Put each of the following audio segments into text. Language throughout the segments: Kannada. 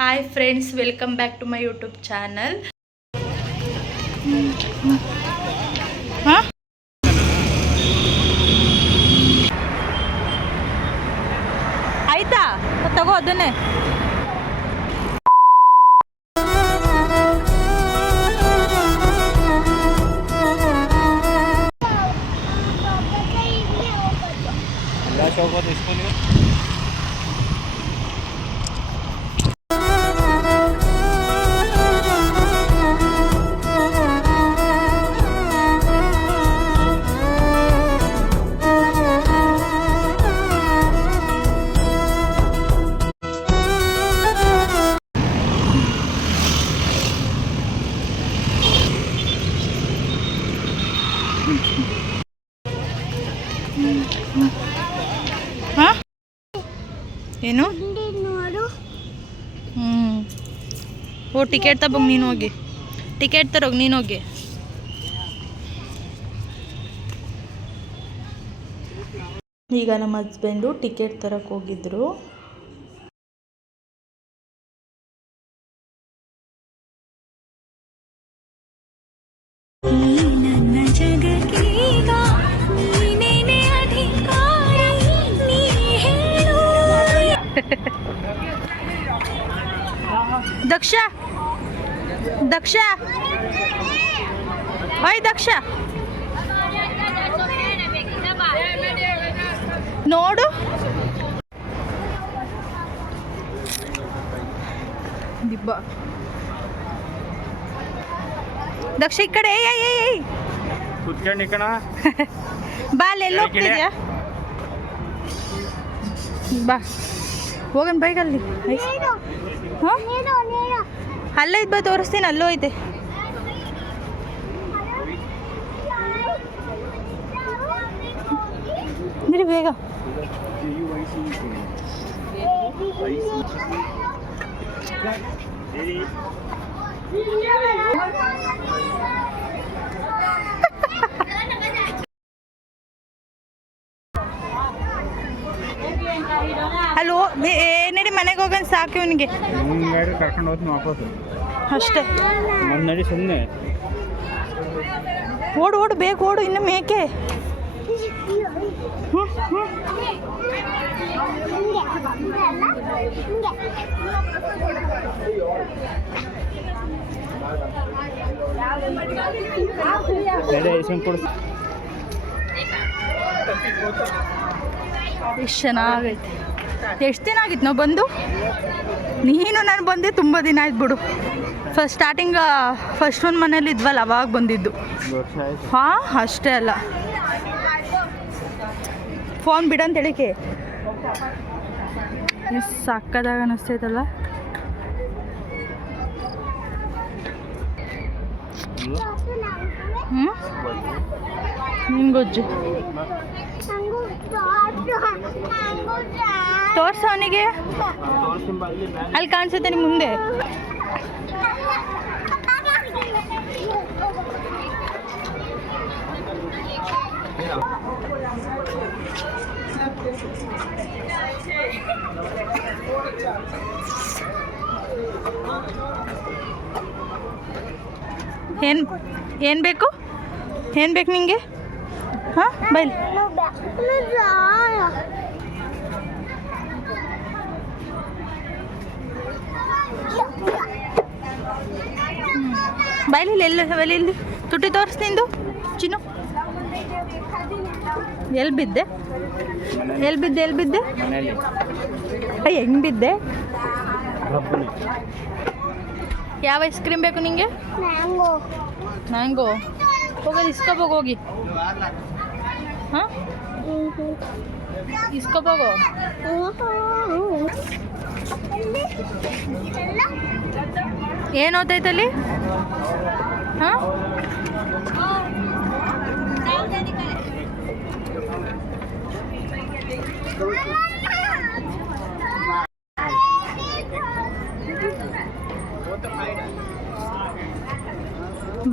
Hi friends, welcome back to my YouTube channel. ಆಯ್ತಾ, ತಗೋ ಅದನ್ನೇ. ಏನು ಓ ಟಿಕೆಟ್ ತಗೋಗಿ ನೀನು ಹೋಗಿ, ಟಿಕೆಟ್ ತರೋಗಿ ನೀನು ಹೋಗಿ. ಈಗ ನಮ್ಮ ಹಸ್ಬೆಂಡು ಟಿಕೆಟ್ ತರಕ್ಕೆ ಹೋಗಿದ್ರು. ದಕ್ಷ ದಕ್ಷ ಓಯ್ ದಕ್ಷ ನೋಡು, ದಿಬ್ಬ ದಕ್ಷ ಈ ಕಡೆ. ಬಾ, ಅಲ್ಲಿ ಹೋಗ್ತಿದ್ಯಾ? ಬಾ ಹೋಗನ್ ಬೈಗಲ್ಲಿ. ಅಲ್ಲೇ ಇದ್ ಬಾ, ತೋರಿಸ್ತೀನಿ, ಅಲ್ಲೂ ಐತೆ. ಅಂದ್ರೆ ಬೇಗ ಅಲ್ಲೋ ನಡಿ, ಮನೆಗೆ ಹೋಗನ್ ಸಾಕು ಇವನಿಗೆ. ಕರ್ಕೊಂಡು ಹೋಗ್ತೀನಿ ವಾಪಸ್ ಅಷ್ಟೇ. ನಡಿ ಸುಮ್ಮನೆ ಓಡು ಓಡು, ಬೇಗ ಓಡು, ಇನ್ನು ಮೇಕೆ. ಎಷ್ಟು ಚೆನ್ನಾಗೈತೆ. ಎಷ್ಟು ದಿನ ಆಗಿತ್ತು ನಾವು ಬಂದು? ನೀನು ನಾನು ಬಂದೆ ತುಂಬ ದಿನ ಆಯ್ತು ಬಿಡು. ಸ್ಟಾರ್ಟಿಂಗ್ ಫಸ್ಟ್ ಒಂದು ಮನೇಲಿ ಇದ್ವಲ್ಲ, ಅವಾಗ ಬಂದಿದ್ದು. ಹಾಂ, ಅಷ್ಟೇ ಅಲ್ಲ. ಫೋನ್ ಬಿಡಂತ ಹೇಳಿಕೆ ಸಕ್ಕದಾಗ ಅನ್ನಿಸ್ತೈತಲ್ಲ. ನಿಂಗೊಜ್ಜು ತೋರ್ಸ ಅವನಿಗೆ, ಅಲ್ಲಿ ಕಾಣಿಸುತ್ತೆ ನಿಮ್ಮ ಮುಂದೆ. ಏನು ಬೇಕು? ಏನು ಬೇಕು ನಿಂಗೆ? ಹಾಂ, ಬೈಲಿ. ಬೈಲಿ ಎಲ್ಲಿ ತುಟಿ ತೋರಿಸ್ತಿಂದು ಚಿನ್ನು. ಎಲ್ಲಿ ಬಿದ್ದೆ? ಅಯ್ಯ, ಹೆಂಗೆ ಬಿದ್ದೆ? ಯಾವ ಐಸ್ ಕ್ರೀಮ್ ಬೇಕು ನಿಂಗೆ? ಮ್ಯಾಂಗೋ. ಹೋಗೋದು ಇಸ್ಕೊಬೋಗಿ, ಹೋಗಿ. ಹಾಂ, ಇಸ್ಕೊಬೋಗೋ. ಏನು ಓದ್ತೈತಲ್ಲಿ? ಹಾಂ,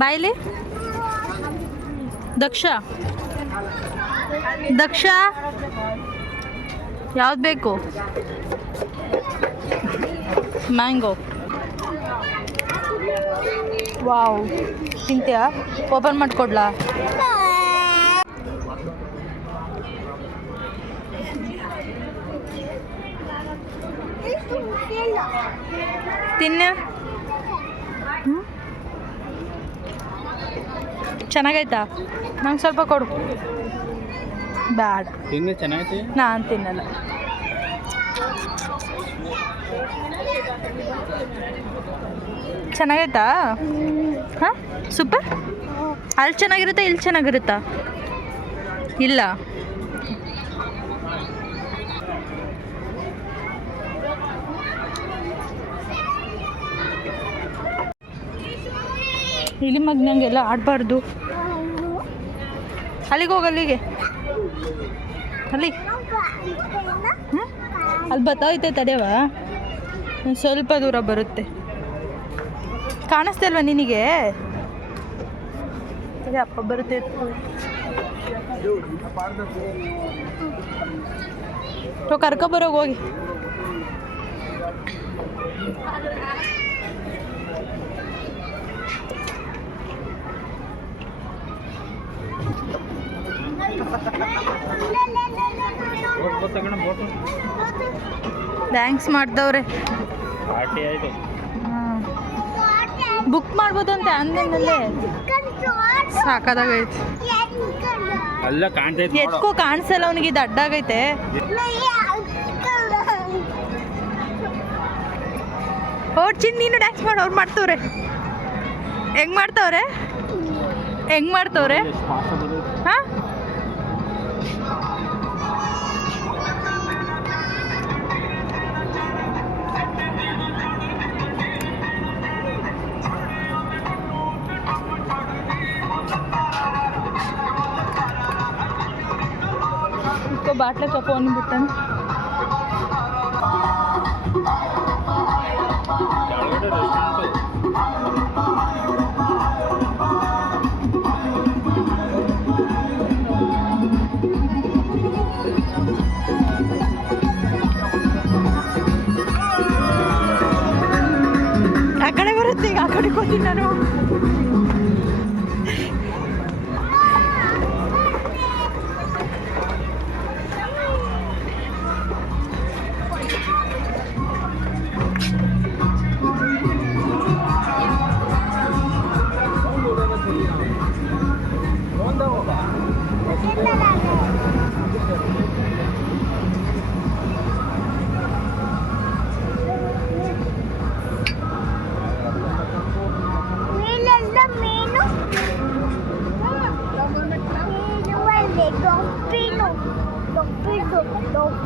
ಬಾಯ್ಲಿ. ದಕ್ಷ ಯಾವ್ದು ಬೇಕು? ಮ್ಯಾಂಗೋ. ವಾವ್, ತಿಂತೀಯಾ? ಓಪನ್ ಮಾಡಿಕೊಡ್ಲಾ? ತಿನ್ನ. ಚೆನ್ನಾಗೈತಾ? ನಂಗೆ ಸ್ವಲ್ಪ ಕೊಡು. ಬ್ಯಾಡ, ತಿಂದು ಚೆನ್ನಾಗೈತಿ. ನಾನು ತಿನ್ನಲ್ಲ. ಚೆನ್ನಾಗೈತಾ? ಹಾಂ, ಸೂಪರ್. ಅಲ್ಲಿ ಚೆನ್ನಾಗಿರುತ್ತಾ ಇಲ್ಲಿ ಚೆನ್ನಾಗಿರುತ್ತಾ? ಇಲ್ಲ. ಇಲ್ಲಿ ಮಗ್ನಂಗೆಲ್ಲ ಆಡಬಾರ್ದು. ಅಲ್ಲಿಗೆ ಹೋಗಿ, ಅಲ್ಲಿಗೆ, ಅಲ್ಲಿ. ಹ್ಞೂ, ಅಲ್ಲಿ ಬತ್ತೈತೆ ತಡೆಯವ. ಸ್ವಲ್ಪ ದೂರ ಬರುತ್ತೆ. ಕಾಣಿಸ್ತಾ ಇಲ್ವಾ ನಿನಗೆ? ಅದೇ ಅಪ್ಪ ಬರುತ್ತೆ. ಕರ್ಕೊಬರೋಗಿ ಹೋಗಿ. ಥ್ಯಾಂಕ್ಸ್ ಮಾಡ್ದವ್ರೆ. ಪಾರ್ಟಿ ಆಯಿತು. ಹಾಂ, ಬುಕ್ ಮಾಡ್ಬೋದು ಅಂತ ಅಂದಿನಲ್ಲೇ. ಸಾಕಾದಾಗೈತೆ. ಅಲ್ಲ ಕಾಣ್ತೈತೆ. ಎತ್ಕೋ, ಕಾಣಿಸಲ್ಲ ಅವನಿಗೆ. ಇದು ಅಡ್ಡಾಗೈತೆ. ಓಡ್ಚಿನ್, ನೀನು ಡ್ಯಾನ್ಸ್ ಮಾಡು. ಅವ್ರು ಮಾಡ್ತವ್ರೆ. ಹೆಂಗ್ ಮಾಡ್ತವ್ರೆ? ಹೆಂಗ್ ಮಾಡ್ತವ್ರೆ? ಹಾಂ, ಬಾಟ್ಲೆ ತಗೊಂಡು ಬಿಟ್ಟನು. ಆ ಕಡೆ ಬರುತ್ತೆ. ಈಗ ಆ ಕಡೆ ಹೋಗ್ತೀನಿ ನಾನು.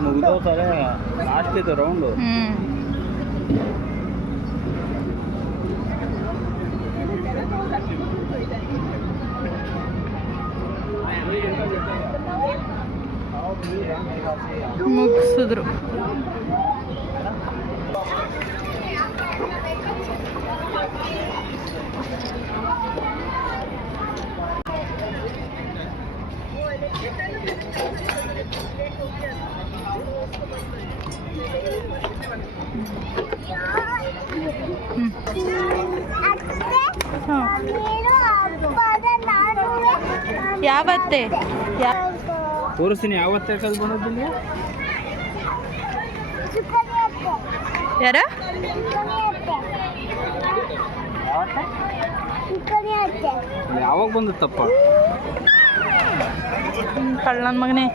ಮುಗಿದೋತಾರೆ. ಲಾಸ್ಟ್ ಇದು ರೌಂಡು. ಮುಗಿಸಿದ್ರು. ಯಾವತ್ತೆ? ತೋರಿಸ್ತೀನಿ. ಯಾವತ್ತೇ ಕಲ್ ಬಂದಿಲ್ಲ. ಯಾರ? ಯಾವಾಗ ಬಂದತ್ತಪ್ಪ? ಕಳ್ಳನ ಮಗನೇ.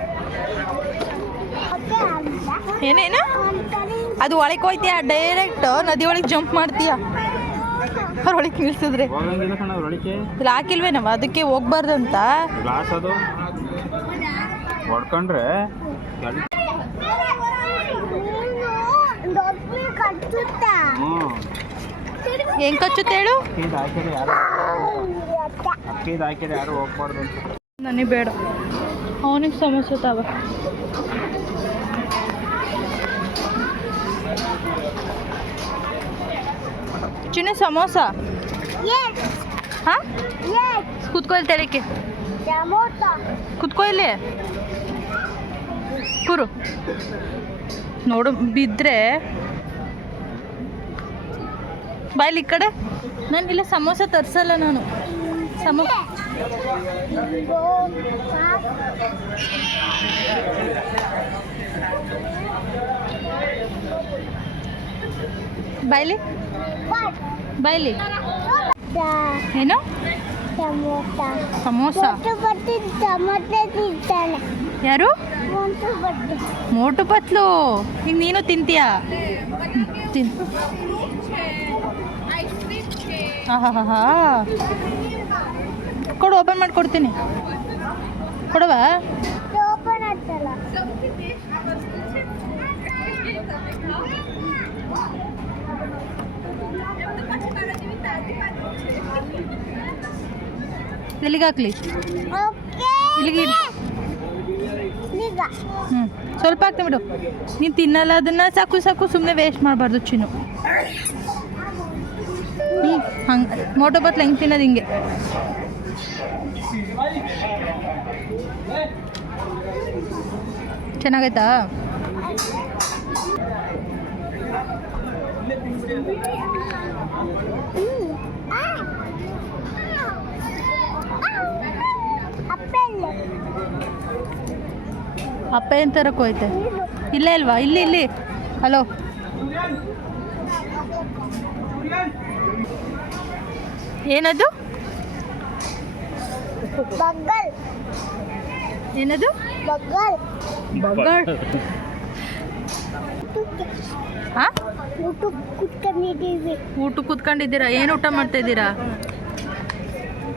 ಏನೇನು? ಅದು ಒಳಗೆ ಹೋಯ್ತೀಯ? ಡೈರೆಕ್ಟ್ ನದಿ ಒಳಗೆ ಜಂಪ್ ಮಾಡ್ತೀಯ? ಅವ್ರೊಳಗೆ ನಿಲ್ಸಿದ್ರೆ ಇಲ್ಲಿ ಹಾಕಿಲ್ವೇನವ? ಅದಕ್ಕೆ ಹೋಗ್ಬಾರ್ದಂತ. ಗ್ಲಾಸ್ ಅದು ಹೊಡ್ಕೊಂಡ್ರೆ ಹೆಂಗ್ ಕಚ್ಚುತ್ತೆ ಹೇಳು? ಹಾಕಿದ್ರೆ ಯಾರು ಹೋಗ್ಬಾರ್ದು ಅಂತ. ನನಗೆ ಬೇಡ. ಅವನಿಗೆ ಸಮಸ್ಯೆ ತಾವ. ಚಿನ್ನ ಸಮೋಸ. ಹಾಂ, ಕುತ್ಕೊ ಇಲ್ಲಿ. ತೆಳಕ್ಕೆ ಕುತ್ಕೊ ಇಲ್ಲಿ. ಕೂರು ನೋಡು ಬಿದ್ದರೆ ಬಾಯ್ಲಿ ಈ ಕಡೆ. ನಾನು ಇಲ್ಲ ಸಮೋಸ ತರಿಸಲ್ಲ ನಾನು. ಬಾಯ್ಲಿ ಬಾಯ್ಲಿ ಏನು ಸಮೋಸ. ಯಾರು ಮೋಟು ಪತ್ಲು. ಈಗ ನೀನು ತಿಂತೀಯಾ? ತಿನ್. ಹಾ ಕೊಡು, ಓಪನ್ ಮಾಡಿ ಕೊಡ್ತೀನಿ. ಕೊಡುವ? ಎಲ್ಲಿಗೆ ಹಾಕ್ಲಿ? ಇಲ್ಲಿಗೆ ಸ್ವಲ್ಪ ಹಾಕ್ತೀನಿ ಬಿಡು. ನೀನು ತಿನ್ನಲ್ಲ ಅದನ್ನು. ಸಾಕು ಸಾಕು, ಸುಮ್ಮನೆ ವೇಸ್ಟ್ ಮಾಡಬಾರ್ದು ಚಿನ್ನು. ಹಂಗೆ ಮೋಟೋ ಬತ್ಲ ಹೆಂಗೆ ತಿನ್ನೋದು? ಹಿಂಗೆ ಚೆನ್ನಾಗೈತಾ? ಅಪ್ಪ ಏನು ತರಕ್ಕೆ ಹೋಯ್ತೆ? ಇಲ್ಲೇ ಅಲ್ವಾ? ಇಲ್ಲಿ ಹಲೋ. ಏನದು? ಏನದು? ಬಗ್ಗಲ್. ಹಾಂ, ಊಟ ಕೂತ್ಕೊಂಡಿದ್ದೀರಾ? ಏನು ಊಟ ಮಾಡ್ತಾ ಇದ್ದೀರಾ?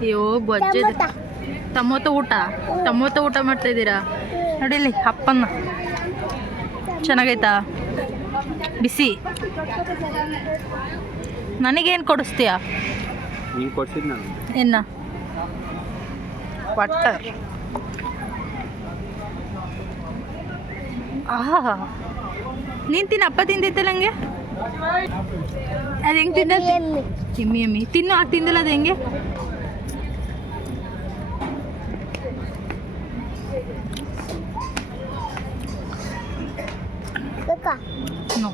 ಅಯ್ಯೋ ಗೊಜ್ಜೆ. ಟಮೋಟೊ ಊಟ ಮಾಡ್ತಾ ಇದ್ದೀರಾ? ನೋಡಿಲಿ ಅಪ್ಪನ್ನ. ಚೆನ್ನಾಗೈತಾ? ಬಿಸಿ. ನನಗೇನು ಕೊಡಿಸ್ತೀಯಾ? ಎನ್ನ ವಾಟರ್. ಆಹಾ, ನೀನು ತಿನ್ನ. ಅಪ್ಪ ತಿಂದಿತ್ತಲ್ಲ ಹಂಗೆ. ಅದು ಹೆಂಗೆ ತಿಂದ? ಎಮ್ಮಿ ತಿನ್ನು. ಆಗ ತಿಂದಿಲ್ಲ ಅದು ಹೆಂಗೆ? ನೋ.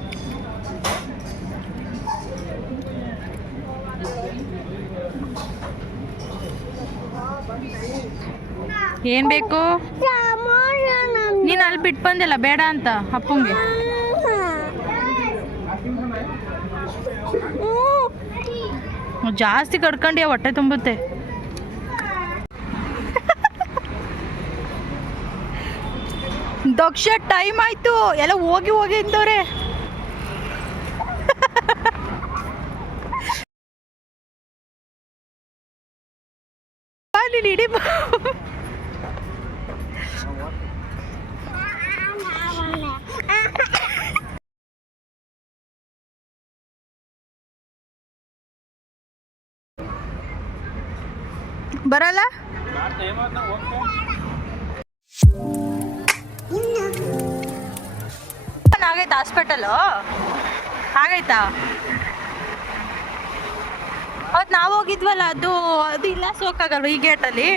ಏನು ಬೇಕು? ನೀನು ಅಲ್ಲಿ ಬಿಟ್ಟು ಬಂದಿಲ್ಲ ಬೇಡ ಅಂತ ಅಪ್ಪಂಗೆ. ಜಾಸ್ತಿ ಕಡ್ಕೊಂಡು ಹೊಟ್ಟೆ ತುಂಬುತ್ತೆ. ದಕ್ಷ ಟೈಮ್ ಆಯ್ತು. ಎಲ್ಲ ಹೋಗಿ ಇದ್ದವ್ರೆ. ನೀನು ಇಡೀ ಬರಲ್ಲ. ಆಗೈತಾ ಹಾಸ್ಪಿಟಲು? ಆಗೈತಾ? ಅವತ್ತು ನಾವು ಹೋಗಿದ್ವಲ್ಲ, ಅದು ಇಲ್ಲ ಸೋಕಾಗಲ್ವ ಈ ಗೇಟಲ್ಲಿ?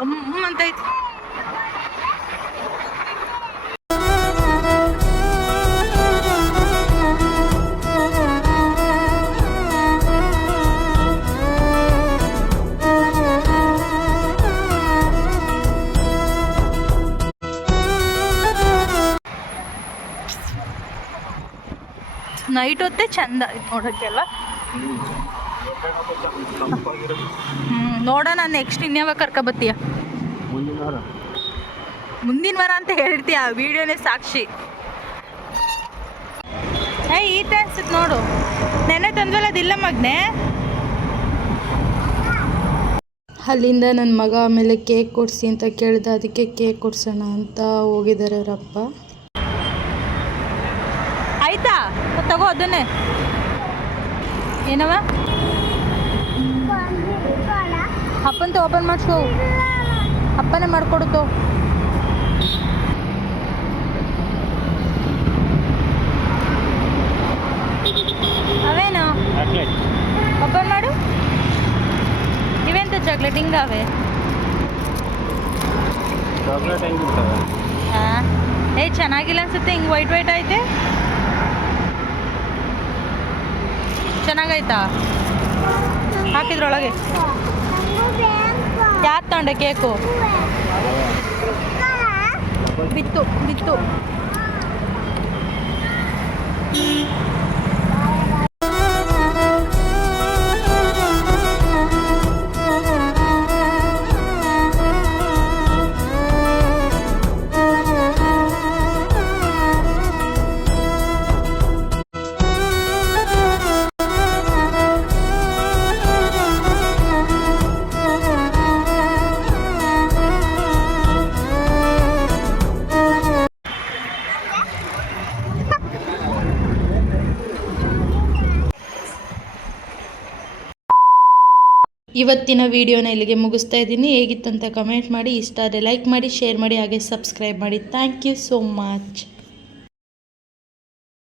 ಗಮ್ ಅಂತೈತಿ. ನೈಟ್ ಹೊತ್ತೇ ಚಂದ ನೋಡೋಕ್ಕೆಲ್ಲ. ನೋಡೋಣ. ನೆಕ್ಸ್ಟ್ ಇನ್ಯಾವಾಗ ಕರ್ಕೊಬತ್ತೀಯ? ಮುಂದಿನ ವಾರ ಅಂತ ಹೇಳ್ತೀಯ. ವಿಡಿಯೋನೇ ಸಾಕ್ಷಿ. ಈತ ಅನ್ಸುತ್ತೆ ನೋಡು. ನೆನ್ನೆ ತಂದ್ವಲ್ಲ ಅದಿಲ್ಲ ಮಗನೇ. ಅಲ್ಲಿಂದ ನನ್ನ ಮಗ ಆಮೇಲೆ ಕೇಕ್ ಕೊಡಿಸಿ ಅಂತ ಕೇಳಿದ. ಅದಕ್ಕೆ ಕೇಕ್ ಕೊಡ್ಸೋಣ ಅಂತ ಹೋಗಿದ್ದಾರೆ ಅವರಪ್ಪ. ಆಯ್ತಾ? ತಗೋ ಅದನ್ನೇ. ಏನವ? ಅಪ್ಪಂತ ಓಪನ್ ಮಾಡಿಸು. ಅಪ್ಪನೇ ಮಾಡಿಕೊಡುತ್ತೋ. ಅವೇನು? ಓಪನ್ ಮಾಡು. ಚಾಕ್ಲೇಟ್ ಹಿಂಗಾವೆ. ಚಾಕ್ಲೇಟ್ ಹೆಂಗಿರ್ತವೆ? ಹಾಂ ಚೆನ್ನಾಗಿಲ್ಲ ಅನ್ಸುತ್ತೆ. ಹಿಂಗೆ ವೈಟ್ ವೈಟ್ ಐತೆ. ಚೆನ್ನಾಗೈತಾ? ಹಾಕಿದ್ರೊಳಗೆ ಯಾರು ತಗೊಂಡೆ ಕೇಕು? ಬಿತ್ತು ಬಿತ್ತು. ಇವತ್ತಿನ ವಿಡಿಯೋನ ಇಲ್ಲಿಗೆ ಮುಗಿಸ್ತಾ ಇದ್ದೀನಿ. ಹೇಗಿತ್ತಂತ ಕಮೆಂಟ್ ಮಾಡಿ, ಇಷ್ಟ ಆದರೆ ಲೈಕ್ ಮಾಡಿ, ಶೇರ್ ಮಾಡಿ, ಹಾಗೆ ಸಬ್ಸ್ಕ್ರೈಬ್ ಮಾಡಿ. Thank you so much.